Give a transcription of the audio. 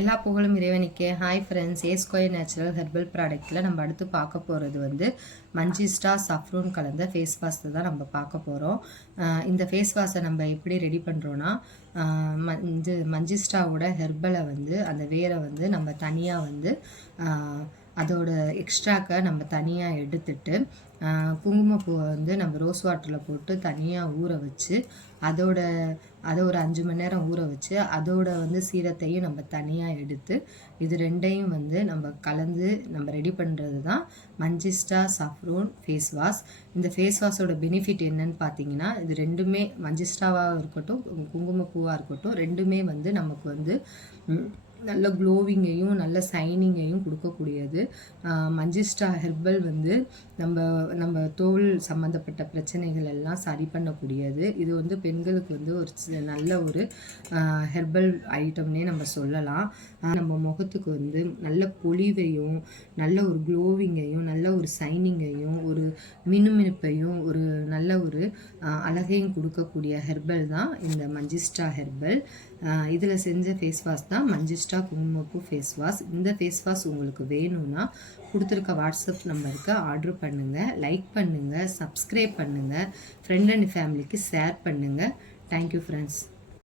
எல்லா புகழும் இறைவனுக்கே. ஹாய் ஃப்ரெண்ட்ஸ், ஏ ஸ்கொயர் நேச்சுரல் ஹெர்பல் ப்ராடக்ட்டில் நம்ம அடுத்து பார்க்க போகிறது வந்து மஞ்சிஸ்டா சஃப்ரூன் கலந்த ஃபேஸ் வாஷ் தான் நம்ம பார்க்க போகிறோம். இந்த ஃபேஸ் வாஷை நம்ம எப்படி ரெடி பண்ணுறோன்னா, மஞ்சிஸ்டாவோட ஹெர்பலை வந்து அந்த வேரை வந்து நம்ம தனியாக வந்து அதோட எக்ஸ்ட்ராக்கை நம்ம தனியாக எடுத்துட்டு குங்குமப்பூவை வந்து நம்ம ரோஸ் வாட்டரில் போட்டு தனியாக ஊற வச்சு அதை ஒரு 5 மணி நேரம் ஊற வச்சு அதோட வந்து சீரத்தையும் நம்ம தனியாக எடுத்து இது ரெண்டையும் வந்து நம்ம கலந்து நம்ம ரெடி பண்ணுறது தான் மஞ்சிஸ்டா சஃப்ரோன் ஃபேஸ் வாஷ். இந்த ஃபேஸ் வாஷோட பெனிஃபிட் என்னன்னு பார்த்தீங்கன்னா, இது ரெண்டுமே மஞ்சிஸ்டாவாக இருக்கட்டும் குங்குமப்பூவாக இருக்கட்டும் ரெண்டுமே வந்து நமக்கு வந்து நல்ல க்ளோவிங்கையும் நல்ல சைனிங்கையும் கொடுக்கக்கூடியது. மஞ்சிஸ்டா ஹெர்பல் வந்து நம்ம தோல் சம்மந்தப்பட்ட பிரச்சனைகள் எல்லாம் சரி பண்ணக்கூடியது. இது வந்து பெண்களுக்கு வந்து நல்ல ஒரு ஹெர்பல் ஐட்டம்னே நம்ம சொல்லலாம். நம்ம முகத்துக்கு வந்து நல்ல பொலிவையும் நல்ல ஒரு க்ளோவிங்கையும் நல்ல ஒரு சைனிங்கையும் ஒரு மினுமினுப்பையும் ஒரு நல்ல ஒரு அழகையும் கொடுக்கக்கூடிய ஹெர்பல் தான் இந்த மஞ்சிஸ்டா ஹெர்பல். இதில் செஞ்ச ஃபேஸ் வாஷ் தான் மஞ்சிஸ்டா குங்குமப்பூ ஃபேஸ் வாஷ். இந்த ஃபேஸ் வாஷ் உங்களுக்கு வேணும்னா கொடுத்துருக்க வாட்ஸ்அப் நம்பருக்கு ஆர்டர் பண்ணுங்கள், லைக் பண்ணுங்கள், சப்ஸ்கிரைப் பண்ணுங்கள், ஃப்ரெண்ட் அண்ட் ஃபேமிலிக்கு ஷேர் பண்ணுங்கள். Thank you friends.